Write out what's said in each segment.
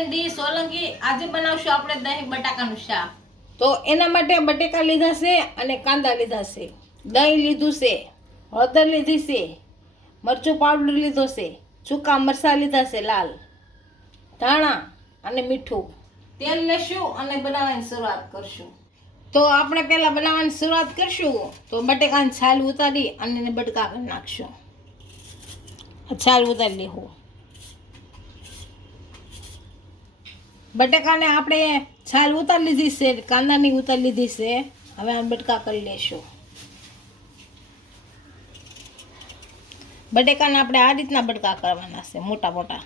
Friend D Solanki આજે બનાવશું આપણે દહીં બટાકાનું શાક. તો એના માટે બટેકા લીધા છે અને કાંદા લીધા છે, દહીં લીધું છે, હળદર લીધી છે, મરચું પાવડર લીધો છે, સૂકા મરચાં લીધા છે લાલ, ધાણા અને મીઠું. તેલ લેશું અને બનાવવાની શરૂઆત કરશું. તો આપણે પહેલા બનાવવાની શરૂઆત કરશું. તો બટેકાની છાલ ઉતારી અને એને બટકા કરી નાખશું. છાલ ઉતારી લેવું. બટેકાને આપણે છાલ ઉતારી લીધી છે, કાંદાની ઉતારી લીધી છે. હવે આ બટકા કરી લેશું. બટેકાને આપણે આ રીતના બટકા કરવાના છે, મોટા મોટા.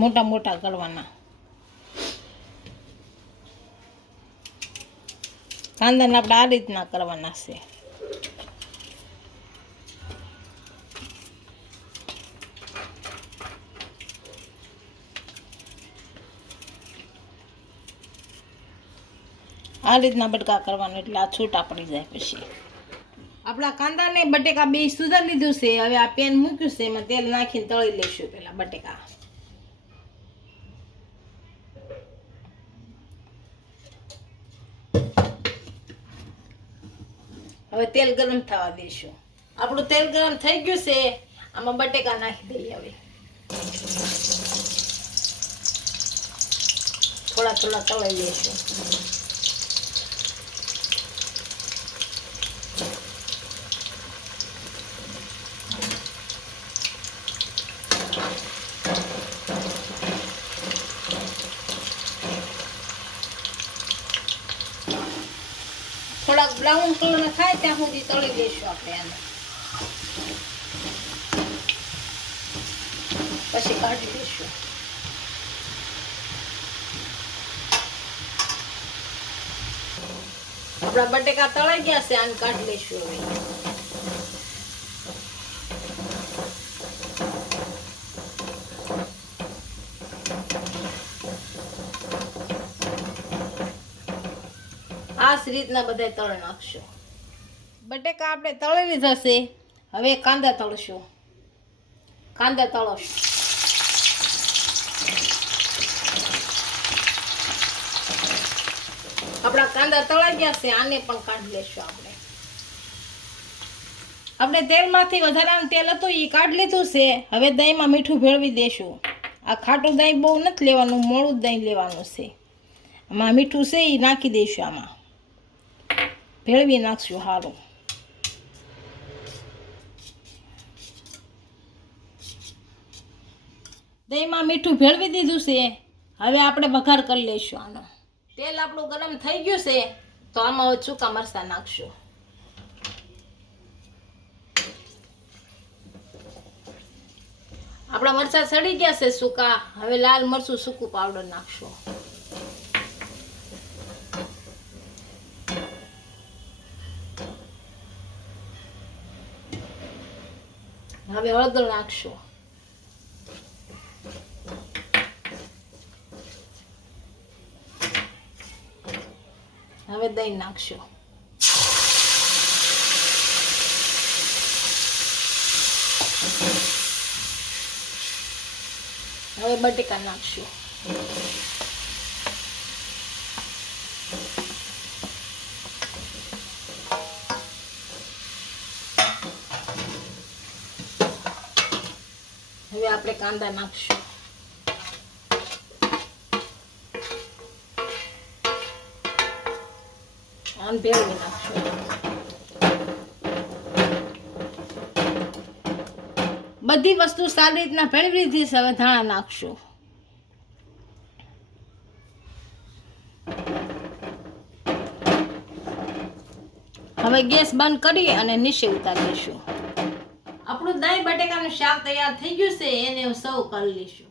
મોટા મોટા કરવાના. કાંદાને આપણે આ રીતના કરવાના છે. આ રીતના બટકા કરવાના એટલે આ છૂટા પડી જાય. પછી આપણા કાંદાને બટેકા બે સુધારી લીધું છે. હવે આ પેન મૂક્યું છે, એમાં તેલ નાખીને તળી લઈશું પેલા બટેકા. હવે તેલ ગરમ થવા દઈશું. આપણું તેલ ગરમ થઈ ગયું છે. આમાં બટેકા નાખી દઈએ. હવે થોડા થોડા તળી લઈશું. થોડાક બ્રાઉન કલર થાય ત્યાં સુધી તળી લઈશું આપણે આને. પછી કાઢી લઈશું. આપણા બટેકા તળાઈ ગયા છે, આને કાઢી લઈશું. હવે આ રીતના બધા તળી નાખશું. બટેકા આપણે તળી લીધા છે. હવે કાંદા તળશું. કાંદા તળશું. આપણા કાંદા તળાઈ ગયા છે, આને પણ કાઢી લેશું. આપણે તેલમાંથી વધારાનું તેલ હતું એ કાઢી લીધું છે. હવે દહીંમાં મીઠું ભેળવી દેશું. આ ખાટું દહીં બહુ નથી લેવાનું, મોળું દહીં લેવાનું છે. આમાં મીઠું છે એ નાખી દઈશું. આમાં ભેળવી નાખશું સારું. દહીંમાં મીઠું ભેળવી દીધું છે. હવે આપણે વઘાર કરી લઈશું આનો. તેલ આપણું ગરમ થઈ ગયું છે, તો આમાં હવે સૂકા મરચાં નાખશું. આપણા મરચાં સડી ગયા છે સૂકા. હવે લાલ મરચું સૂકું પાવડર નાખશું. હવે હળદર નાખશું. હવે દહીં નાખશું. હવે બટેકા નાખશું. હવે આપણે કાંદા નાખશું. આમ ભેળવી નાખશું. બધી વસ્તુ સારી રીતના ભેળવી દીધી છે. હવે ધાણા નાખશું. હવે ગેસ બંધ કરી અને નીચે ઉતારી દઈશું. આપણું દહીં બટેકાનું શાક તૈયાર થઈ ગયું છે. એને સર્વ કરી લઈશું.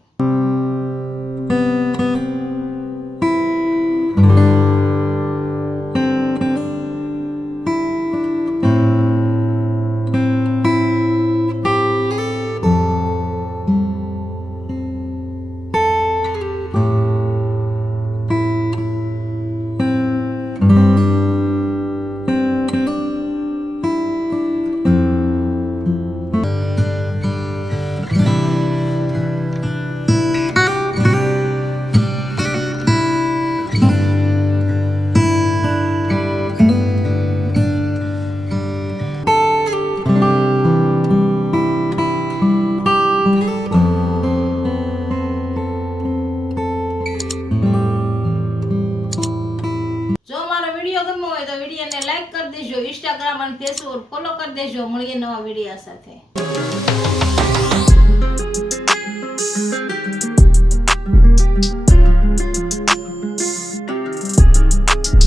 તો વિડીયોને લાઈક કરી દેજો, ઇન્સ્ટાગ્રામ અને ફેસબુક ફોલો કરી દેજો. મળીએ નવા વિડીયો સાથે.